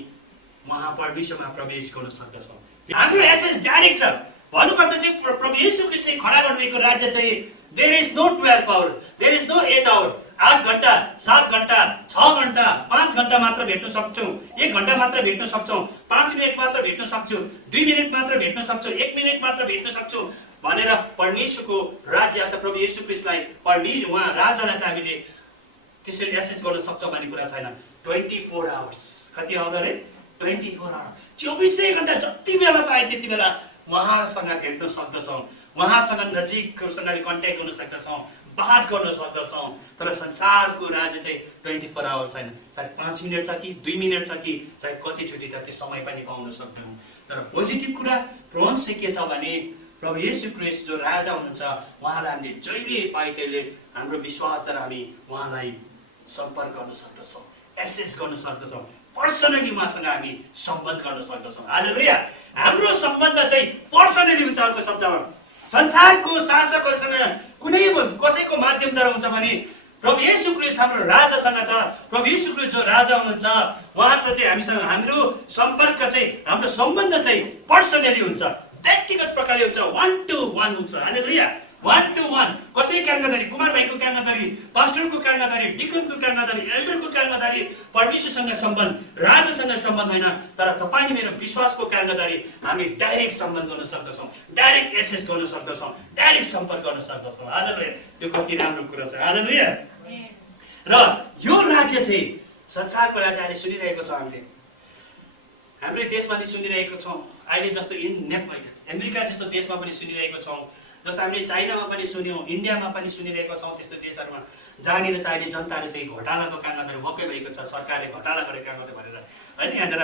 उहाँ परमेश्वरमा प्रवेश गर्न सक्दछौँ। हाम्रो एक्सेस डाइरेक्ट छ। भन्नुपर्दा चाहिँ प्रभु येशू ख्रीष्टले खडा गर्नुभएको राज्य चाहिँ there is no 12 hour, there is no 8 hour, 8 घण्टा, 7 घण्टा, 6 घण्टा, 5 घण्टा मात्र भेट्न सक्छौँ, 1 घण्टा मात्र भेट्न सक्छौँ, 5 मिनट मात्र भेट्न सक्छौँ, 2 मिनट मात्र भेट्न सक्छौँ, 1 मिनट मात्र भेट्न सक्छौँ भनेर परमेश्वरको राज्य अथवा प्रभु येशू ख्रीष्टलाई उहाँ राजालाई चाहिँ हामीले त्यसरी एक्सेस गर्न सक्छौँ भन्ने कुरा छैन। 24 आवर्स, कति आवर अरे 24 आवर, 24 घण्टा जति बेला पाए त्यति बेला उहाँसँग भेट्न सक्दछौँ। उहाँसँग नजिकसँगले कन्ट्याक्ट गर्न सक्दछौँ, बात गर्न सक्दछौँ। तर संसारको राज्य चाहिँ 24 आवर छैन। सायद 5 मिनट छ कि 2 मिनट छ कि सायद कतिचोटि त त्यो समय पनि पाउन सक्दैनौँ। तर पोजिटिभ कुरा प्रवंश चाहिँ के छ भने प्रभु येशू ख्रीष्ट जो राजा हुनुहुन्छ उहाँलाई हामीले जहिले पाए तहिले हाम्रो विश्वासद्वारा हामी उहाँलाई सम्पर्क गर्न सक्दछौँ, एक्सेस गर्न सक्दछौँ, पर्सनली उहाँसँग हामी सम्बन्ध गर्न सक्दछौँ। हालेलुया। हाम्रो सम्बन्ध चाहिँ पर्सनली हुन्छ। अर्को शब्दमा संसारको शासकहरूसँग कुनै कसैको माध्यमद्वारा हुन्छ भने प्रभु येशू ख्रीष्ट हाम्रो राजासँग छ। प्रभु येशू ख्रीष्ट जो राजा हुनुहुन्छ उहाँसँग चाहिँ हामीसँग हाम्रो सम्पर्क चाहिँ हाम्रो सम्बन्ध चाहिँ पर्सनली हुन्छ, व्यक्तिगत प्रकारले हुन्छ, 1 to 1 हुन्छ। हालेलुया। 1 to 1 कसै कारणदारी, कुमार भाइको कारणदारी, पास्टरको कारणदारी, डिकनको कारणदारी, एल्डरको कारणदारी परमेश्वरसँग सम्बन्ध, राजासँग सम्बन्ध होइन। तर तपाईँले मेरो विश्वासको कारणदारी हामी डाइरेक्ट सम्बन्ध गर्न सक्दछौँ, डाइरेक्ट एसेस गर्न सक्दछौँ, डाइरेक्ट सम्पर्क गर्न सक्दछौँ। हालेलुया। यो कति राम्रो कुरा छ। हालेलुया। र यो राज्य चाहिँ संसारको राज्य अहिले सुनिरहेको छ। हामीले हाम्रै देशमा नि सुनिरहेको छौँ। अहिले जस्तो अमेरिका जस्तो देशमा पनि सुनिरहेको छौँ, जस्तो हामीले चाइनामा पनि सुन्यौँ, इन्डियामा पनि सुनिरहेको छौँ। त्यस्तो देशहरूमा जहाँनिर चाहिँ अहिले जनताले चाहिँ घोटालाको कारणबाट मकै भएको छ, सरकारले घोटाला गरेको कारणले भनेर होइन, यहाँनिर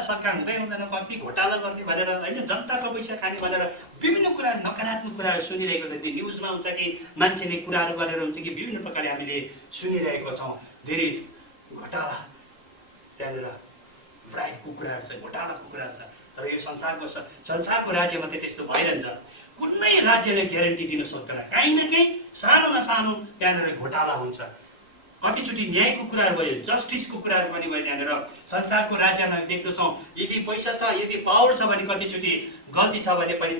सरकार हुँदै हुँदैन, कति घोटाला गर्ने भनेर होइन, जनताको पैसा खाने भनेर विभिन्न कुरा नकारात्मक कुराहरू सुनिरहेको छ। त्यो न्युजमा हुन्छ कि मान्छेले कुराहरू गरेर हुन्छ कि विभिन्न प्रकारले हामीले सुनिरहेको छौँ। धेरै घोटाला त्यहाँनिर ब्राइबको कुराहरू छ, घोटालाको कुरा छ। तर यो संसारको राज्यमा चाहिँ त्यस्तो भइरहन्छ। कुनै राज्यले ग्यारेन्टी दिन सक्दैन, काहीँ न काहीँ सानो न सानो त्यहाँनिर घोटाला हुन्छ। कतिचोटि न्यायको कुराहरू भयो, जस्टिसको कुराहरू पनि भयो। त्यहाँनिर संसारको राज्यमा देख्दछौँ यदि पैसा छ, यदि पावर छ भने कतिचोटि गल्ती छ भने पनि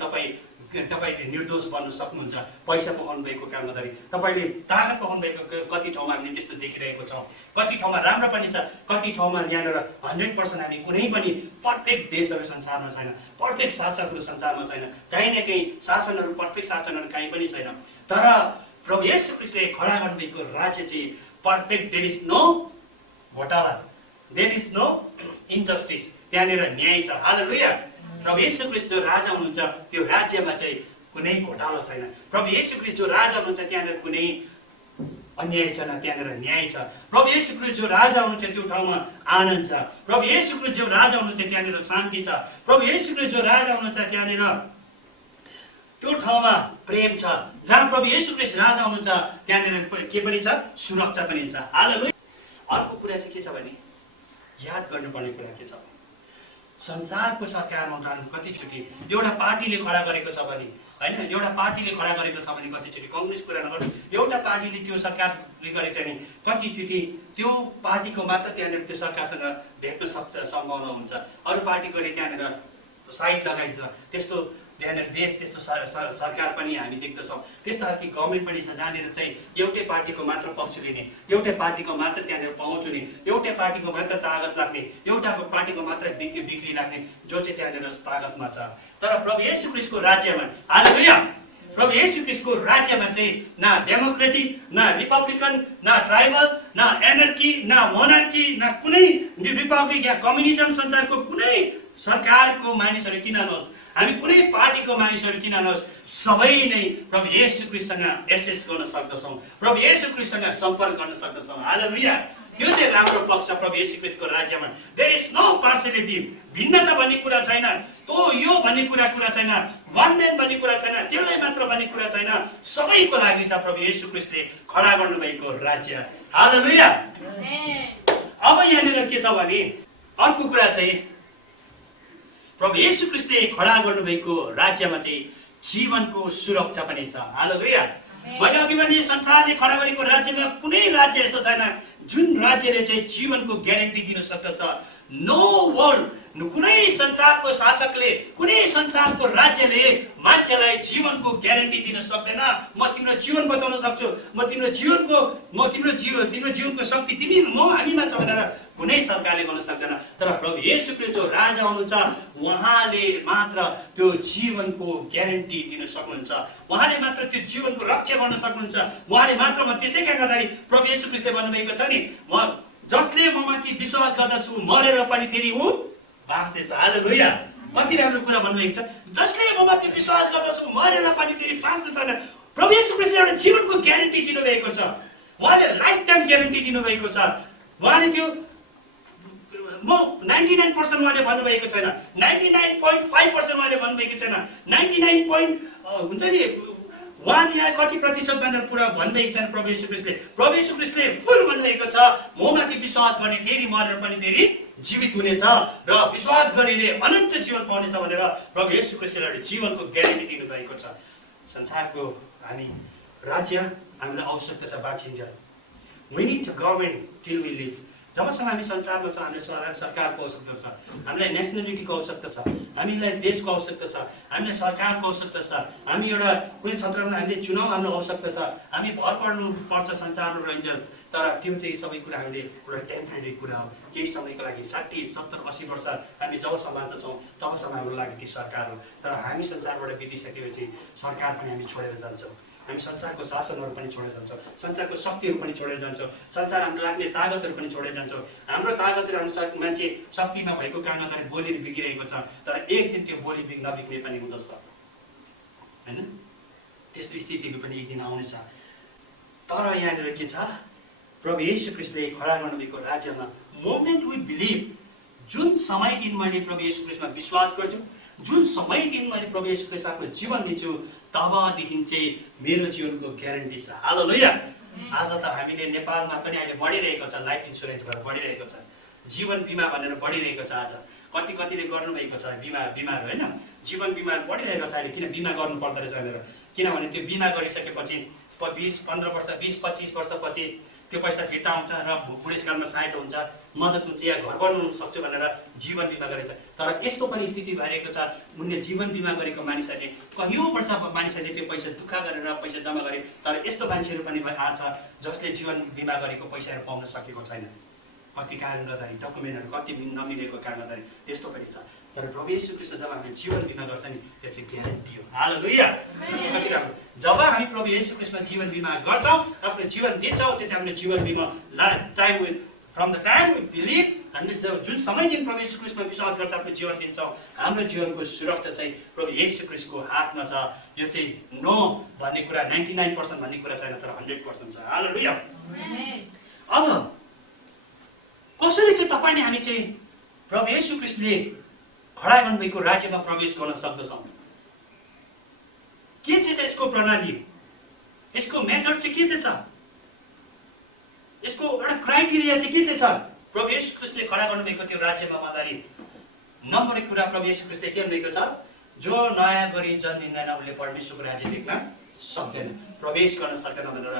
तपाईँले निर्दोष बन्न सक्नुहुन्छ। पैसा पकाउनु भएको कारणदारी, तपाईँले ताकत पकाउनु भएको कति ठाउँमा हामीले त्यस्तो देखिरहेको छौँ। कति ठाउँमा राम्रो पनि छ, कति ठाउँमा यहाँनिर 100% हामी कुनै पनि पर्फेक्ट देशहरू संसारमा छैन, पर्फेक्ट शासकहरू संसारमा छैन। काहीँ न काहीँ शासनहरू, पर्फेक्ट शासनहरू काहीँ पनि छैन। तर प्रभु येशू ख्रीष्टले खडा गर्नुभएको राज्य चाहिँ पर्फेक्ट। देयर इज नो घोटाला, देयर इज नो इन्जस्टिस, त्यहाँनिर न्याय छ। हालेलुया। प्रभु येशू ख्रीष्ट जो राजा हुनुहुन्छ त्यो राज्यमा चाहिँ कुनै घोटाला छैन। प्रभु येशू ख्रीष्ट जो राजा हुनुहुन्छ त्यहाँनिर कुनै अन्याय छैन, त्यहाँनिर न्याय छ। प्रभु येशू ख्रीष्ट जो राजा हुनुहुन्छ त्यो ठाउँमा आनन्द छ। प्रभु येशू ख्रीष्ट जो राजा हुनुहुन्छ त्यहाँनिर शान्ति छ। प्रभु येशू ख्रीष्ट जो राजा हुनुहुन्छ त्यहाँनिर त्यो ठाउँमा प्रेम छ। जहाँ प्रभु येशू ख्रीष्ट राजा हुनुहुन्छ त्यहाँनिर के पनि छ, सुरक्षा पनि छ। हालेलुया। अर्को कुरा चाहिँ के छ भने याद गर्नुपर्ने कुरा के छ, संसारको सरकारमा जानु कतिचोटि एउटा पार्टीले खडा गरेको छ भने होइन, एउटा पार्टीले खडा गरेको छ भने कतिचोटि काङ्ग्रेस कुरा नगर्नु, एउटा पार्टीले त्यो सरकारले गरेको छ भने कतिचोटि त्यो पार्टीको मात्र त्यहाँनिर त्यो सरकारसँग भेट्न सम्भावना हुन्छ। अरू पार्टी गरे त्यहाँनिर साइड लगाइन्छ। त्यस्तो त्यहाँनिर देश, त्यस्तो सरकार पनि हामी देख्दछौँ। त्यस्तो खालको गभर्मेन्ट पनि छ जहाँनिर चाहिँ एउटै पार्टीको मात्र पक्ष लिने, एउटै पार्टीको मात्र त्यहाँनिर पहुँच हुने, एउटै पार्टीको मात्र तागत राख्ने, एउटा पार्टीको मात्र बिक्री राख्ने, जो चाहिँ त्यहाँनिर तागतमा छ। तर प्रभु येशू ख्रीष्टको राज्यमा, हालेलुया, प्रभु येशू ख्रीष्टको राज्यमा चाहिँ न डेमोक्रेटिक, न रिपब्लिकन, न ट्राइबल, न एनर्की, न मोनार्की, न कुनै रिपब्लिक या कम्युनिजम संसारको कुनै सरकारको मानिसहरू किन नहोस्, हामी कुनै पार्टीको मानिसहरू किन नहोस्, सबै नै प्रभु येशू ख्रीष्टसँग एक्सेस गर्न सक्दछौँ, प्रभु येशू ख्रीष्टसँग सम्पर्क गर्न सक्दछौँ। हालेलुया। यो चाहिँ राम्रो पक्ष प्रभु येशू ख्रीष्टको राज्यमा। देयर इज नो पार्सियलिटी, भिन्नता भन्ने कुरा छैन, तो यो भन्ने कुरा छैन, वन म्यान भन्ने कुरा छैन, त्यसलाई मात्र भन्ने कुरा छैन, सबैको लागि छ प्रभु येशू ख्रीष्टले खडा गर्नुभएको राज्य। हालेलुया। अब यहाँनिर के छ भने अर्को कुरा चाहिँ प्रभु येशू ख्रीष्टले खडा गर्नुभएको राज्यमा चाहिँ जीवनको सुरक्षा पनि छ। हालेलुया। मैले अघि भने संसारले खडा गरेको राज्यमा कुनै राज्य यस्तो छैन जुन राज्यले चाहिँ जीवनको ग्यारेन्टी दिन सक्दछ। नो वर्ल्ड, कुनै संसारको शासकले, कुनै संसारको राज्यले मान्छेलाई जीवनको ग्यारेन्टी दिन सक्दैन। म तिम्रो जीवन बचाउन सक्छु, म तिम्रो जीवनको शक्ति तिमी हामीमा छ भनेर कुनै सरकारले गर्न सक्दैन। तर प्रभु येशू ख्रीष्ट जो राजा हुनुहुन्छ उहाँले मात्र त्यो जीवनको ग्यारेन्टी दिन सक्नुहुन्छ, उहाँले मात्र त्यो जीवनको रक्षा गर्न सक्नुहुन्छ, उहाँले मात्र। म त्यसै कारणले प्रभु येशू ख्रीष्टले भन्नुभएको छ नि, म जसले ममाथि विश्वास गर्दछु मरेर पनि फेरि ऊ बाँच्नेछ। हालेलुया। कति राम्रो कुरा भन्नुभएको छ, जसले ममाथि विश्वास गर्दछ मरेर पनि फेरि बाँच्दछन्। प्रभु येशू ख्रीष्टले एउटा जीवनको ग्यारेन्टी दिनुभएको छ, उहाँले लाइफ टाइम ग्यारेन्टी दिनुभएको छ। उहाँले त्यो म 99% उहाँले भन्नुभएको छैन, 99.5% उहाँले भन्नुभएको छैन, 99 हुन्छ नि 1 या कति प्रतिशत भनेर पुरा भन्नुभएको छैन। प्रभु येशू ख्रीष्टले फुल भन्नुभएको छ, ममाथि विश्वास गर्ने फेरि मरेर पनि फेरि जीवित हुनेछ र विश्वास गर्नेले अनन्त जीवन पाउनेछ भनेर प्रभु येशू ख्रीष्टले एउटा जीवनको ग्यारेन्टी दिनुभएको छ। संसारको हामी राज्य हामीलाई आवश्यकता छ बाँचिन्छ। We need a government till we live. जबसम्म हामी संसारमा छौँ हामीलाई सरकारको आवश्यकता छ, हामीलाई नेसनलिटीको आवश्यकता छ, हामीलाई देशको आवश्यकता छ, हामीलाई सरकारको आवश्यकता छ, हामी एउटा कुनै क्षेत्रमा हामीले चुनाव हाम्रो आवश्यकता छ, हामी भर पर्नुपर्छ संसारमा रहन्छ। तर त्यो चाहिँ सबै कुरा हामीले एउटा टेम्परेरी कुरा हो, केही समयको लागि 60, 70, 80 वर्ष हामी जबसम्म बाँच्छौँ तबसम्म हाम्रो लागि ती सरकार हो। तर हामी संसारबाट बितिसकेपछि सरकार पनि हामी छोडेर जान्छौँ, हामी संसारको शासनहरू पनि छोडेर जान्छौँ, संसारको शक्तिहरू पनि छोडेर जान्छौँ, संसार हाम्रो लाग्ने तागतहरू पनि छोडेर जान्छौँ। हाम्रो तागतहरू अनुसार मान्छे शक्तिमा भएको कारणले गर्दा बोलीहरू बिग्रिरहेको छ, तर एक दिन त्यो बोली नबिग्ने पनि हुँदछ होइन। त्यस्तो स्थितिहरू पनि एक दिन आउनेछ। तर यहाँनिर के छ, प्रभु येशू ख्रीष्टले खडा गर्नुभएको राज्यमा मोमेन्ट वी बिलिभ, जुन समय दिन मैले प्रभु येशू ख्रीष्टमा विश्वास गर्छु, जुन समय दिन मैले प्रभु येशू ख्रीष्ट आफ्नो जीवन दिन्छु, तबदेखि चाहिँ मेरो जीवनको ग्यारेन्टी छ। हालेलुया। आज त हामीले नेपालमा पनि अहिले बढिरहेको छ, लाइफ इन्सुरेन्सबाट बढिरहेको छ, जीवन बिमा भनेर बढिरहेको छ। आज कतिले गर्नुभएको छ बिमार होइन, जीवन बिमा बढिरहेको छ अहिले। किन बिमा गर्नु पर्दो रहेछ भनेर, किनभने त्यो बिमा गरिसकेपछि 20-15 वर्ष 20-25 वर्षपछि त्यो पैसा फिर्ता हुन्छ र बुढेसकालमा सहायता हुन्छ, मद्दत हुन्छ, या घर बनाउनु सक्छु भनेर जीवन बिमा गरेछ। तर यस्तो पनि स्थिति भइरहेको छ, उनले जीवन बिमा गरेको मानिसहरूले कयौँ वर्ष मानिसहरूले त्यो पैसा दुःख गरेर पैसा जम्मा गरे, तर यस्तो मान्छेहरू पनि आछ जसले जीवन बिमा गरेको पैसाहरू पाउन सकेको छैन। कति कारण गर्दाखेरि डकुमेन्टहरू कति नमिलेको कारण गर्दाखेरि यस्तो पनि छ। तर प्रभु येशू ख्रीष्ट जब हामीले जीवन बिमा गर्छ नि, त्यो चाहिँ ग्यारेन्टी हो। हालेलुया। कति राम्रो, जब हामी प्रभु येशू ख्रीष्टमा जीवन बिमा गर्छौँ, आफ्नो जीवन दिन्छौँ, त्यो चाहिँ हामीले जीवन बिमा from the time we believe, हामीले जुन समयदेखि प्रभु येशू ख्रीष्टमा विश्वास गर्छ आफ्नो जीवन दिन्छौँ, हाम्रो जीवनको सुरक्षा चाहिँ प्रभु येशू ख्रीष्टको हातमा छ। यो चाहिँ नो भन्ने कुरा 99% भन्ने कुरा छैन, तर 100% छ। हालेलुया। अब कसरी चाहिँ तपाईँ हामी चाहिँ प्रभु येशू ख्रीष्टले खडा गर्नुभएको राज्यमा प्रवेश गर्न सक्दछौँ? के चाहिँ यसको प्रणाली, यसको मेथड चाहिँ के चाहिँ छ, यसको एउटा क्राइटेरिया चाहिँ के चाहिँ छ? प्रभु येशू ख्रीष्टले खडा गर्नुभएको त्यो राज्यमा आधारित नम्बर 1 कुरा प्रभु येशू ख्रीष्टले के भनेको छ, जो नयाँ गरी जन्मिँदैन उसले परमेश्वरको राज्य देख्न सक्दैन, प्रवेश गर्न सक्दैन भनेर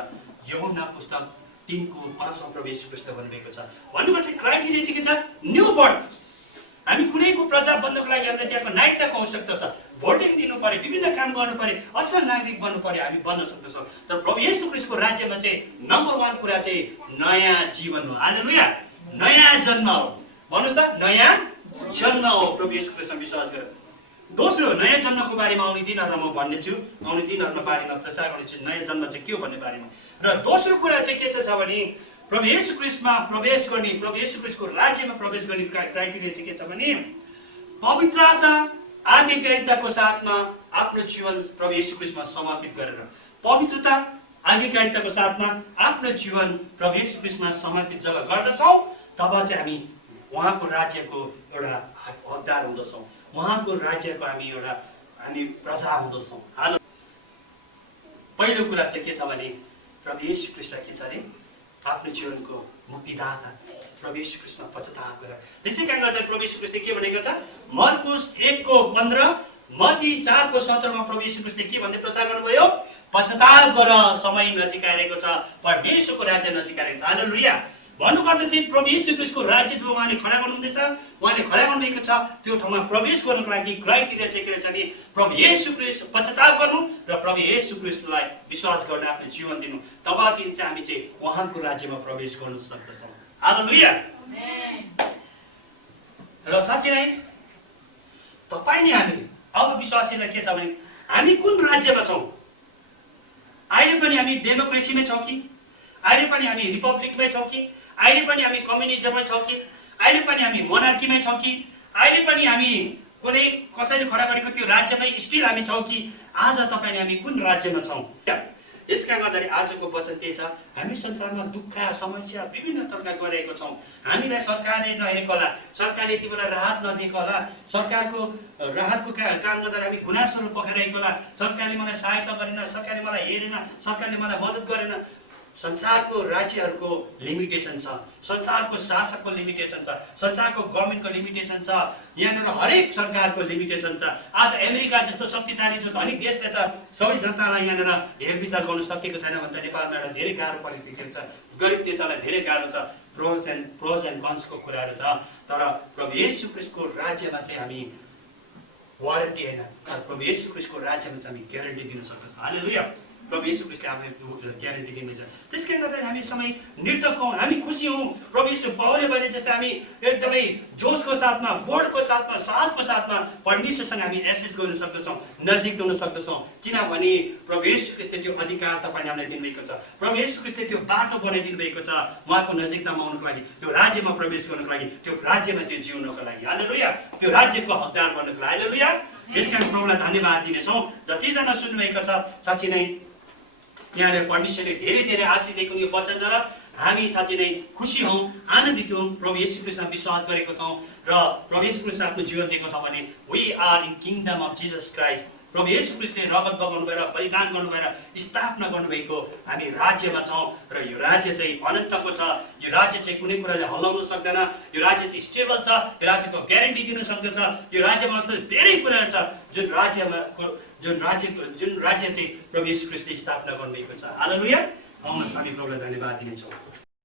यूहन्ना पुस्तक 3 को 5 मा प्रभु येशू ख्रीष्टले भन्नुभएको छ। भन्नुको चाहिँ क्राइटेरिया चाहिँ के छ? New birth. हामी कुनैको प्रजा बन्नको लागि हामीलाई त्यहाँको नागरिकताको आवश्यकता छ, भोटिङ दिनु पर्यो, विभिन्न काम गर्नु पर्यो, असल नागरिक बन्नु पर्यो, हामी बन्न सक्दछौँ। तर प्रभु येशू ख्रीष्टको राज्यमा चाहिँ नम्बर 1 कुरा चाहिँ नयाँ जीवन हो। हालेलुया। नयाँ जन्म हो। भन्नुहोस् त, नयाँ जन्म हो प्रभु येशू ख्रीष्टमा विश्वास गरेर। दोस्रो, नयाँ जन्मको बारेमा आउने दिनहरूमा म भन्नेछु, आउने दिनहरूमा बारेमा प्रचार गर्नेछु नयाँ जन्म चाहिँ के हो भन्ने बारेमा। र दोस्रो कुरा चाहिँ के छ भने प्रभु येशू ख्रीष्टमा प्रवेश गर्ने, प्रभु येशू ख्रीष्टको राज्यमा प्रवेश गर्ने क्राइटेरिया चाहिँ के छ भने पवित्रता आज्ञाकारिताको साथमा आफ्नो जीवन प्रभु येशू ख्रीष्टमा समर्पित गरेर, पवित्रता आज्ञाकारिताको साथमा आफ्नो जीवन प्रभु येशू ख्रीष्टमा समर्पित जब गर्दछौँ, तब चाहिँ हामी उहाँको राज्यको एउटा हकदार हुँदछौँ, उहाँको राज्यको हामी प्रजा हुँदछौँ। हाल पहिलो कुरा चाहिँ के छ भने प्रभु येशू ख्रीष्टलाई के छ अरे आफ्नो जीवनको मुक्तिदाता प्रभु येशू ख्रीष्टमा पश्चाताप गरेर। त्यसै कारण गर्दा प्रभु येशू ख्रीष्टले के भनेको छ, मर्कुस 1 को 15, मत्ती 4 को 17 मा प्रभु येशू ख्रीष्टले के भन्दै प्रचार गर्नुभयो, पश्चाताप गर, समय नजिक आइरहेको छ, परमेश्वरको राज्य नजिक आइरहेको छ। हालेलुया। भन्नुपर्दा चाहिँ प्रभु येशू ख्रीष्टको राज्य जो उहाँले खडा गर्नुहुँदैछ, उहाँले खडा गर्नुभएको छ, त्यो ठाउँमा प्रवेश गर्नको लागि क्राइटेरिया चाहिँ के छ भने प्रभु येशू ख्रीष्ट पश्चाताप गर्नु र प्रभु येशू ख्रीष्टलाई विश्वास गर्न आफ्नो जीवन दिनु, तबदेखि चाहिँ हामी चाहिँ उहाँको राज्यमा प्रवेश गर्न सक्दछौँ। हालेलुया। र साँच्चै नै तपाईले हामी अब विश्वासीलाई के छ भने हामी कुन राज्यमा छौँ? अहिले पनि हामी डेमोक्रेसीमै छौँ कि, अहिले पनि हामी रिपब्लिकमै छौँ कि, अहिले पनि हामी कम्युनिजममै छौँ कि, अहिले पनि हामी मोनार्कीमै छौँ कि, अहिले पनि हामी कुनै कसैले खडा गरेको त्यो राज्यमै स्टिल हामी छौँ कि आज तपाईँले हामी कुन राज्यमा छौँ? यसका गर्दाखेरि आजको वचन त्यही छ, हामी संसारमा दुःख समस्या विभिन्न थरका गरिरहेको छौँ। हामीलाई सरकारले नहेरेको होला, सरकारले यति बेला राहत नदिएको होला, सरकारको राहतको काम गर्दा हामी गुनासोहरू पखाइरहेको होला, सरकारले मलाई सहायता गरेन, सरकारले मलाई हेरेन, सरकारले मलाई मद्दत गरेन। संसारको राज्यहरूको लिमिटेसन छ, संसारको शासकको लिमिटेसन छ, संसारको गभर्मेन्टको लिमिटेसन छ, यहाँनिर हरेक सरकारको लिमिटेसन छ। आज अमेरिका जस्तो शक्तिशाली जो धनी देशले त सबै जनतालाई यहाँनिर हेरविचार गर्नु सकेको छैन भने त नेपालमा एउटा धेरै गाह्रो परिस्थिति छ, गरिब देशलाई धेरै गाह्रो छ। प्रोज एन्ड कन्सको कुराहरू छ, तर प्रभु येशू ख्रीष्टको राज्यमा चाहिँ हामी वारेन्टी होइन, तर प्रभु येशू ख्रीष्टको राज्यमा चाहिँ हामी ग्यारेन्टी दिन सक्छौँ। हालेलुया। प्रभु येशू ख्रीष्टले आफै ग्यारेन्टी दिनुहुन्छ। त्यसकारण गर्दा हामी समय निर्धक हौँ, हामी खुसी हौँ। प्रभु येशू पावलले भने जस्तै हामी एकदमै जोसको साथमा, बोल्डको साथमा, साहसको साथमा परमेश्वरसँग हामी एक्सेस गर्न सक्दछौँ, नजिक हुन सक्दछौँ। किनभने प्रभु येशू ख्रीष्टले त्यो अधिकार तपाईँले हामीलाई दिनुभएको छ। प्रभु येशू ख्रीष्टले त्यो बाटो बनाइदिनु भएको छ उहाँको नजिकतामा आउनुको लागि, त्यो राज्यमा प्रवेश गर्नुको लागि, त्यो राज्यमा त्यो जिउनको लागि। हालेलुया। त्यो राज्यको हकदार बन्नुको लागि। हालेलुया। यसकारण प्रभुलाई धन्यवाद दिनेछौँ। जतिजना सुन्नुभएको छ, साँच्चै नै यहाँले परमेश्वरले धेरै धेरै आशीष दिएको यो वचनद्वारा हामी साँच्चै नै खुसी हौँ, आनन्दित हौँ। प्रभु येशू ख्रीष्टमा विश्वास गरेको छौँ र प्रभु येशू ख्रीष्ट आफ्नो जीवन दिएको छ भने we are in kingdom of Jesus Christ. प्रभु येशू ख्रीष्टले रगत बगाउनु भएर, बलिदान गर्नु भएर स्थापना गर्नुभएको हामी राज्यमा छौँ र यो राज्य चाहिँ अनन्तको छ। यो राज्य चाहिँ कुनै कुराले हल्लाउन सक्दैन। यो राज्य चाहिँ स्टेबल छ। यो राज्यको ग्यारेन्टी दिन सक्दछ। यो राज्यमा धेरै कुराहरू छ जुन राज्य चाहिँ प्रभु येशू ख्रीष्टले स्थापना गर्नुभएको छ। हालेलुया। आउनुहोस् हामी प्रभुलाई धन्यवाद दिनेछौँ।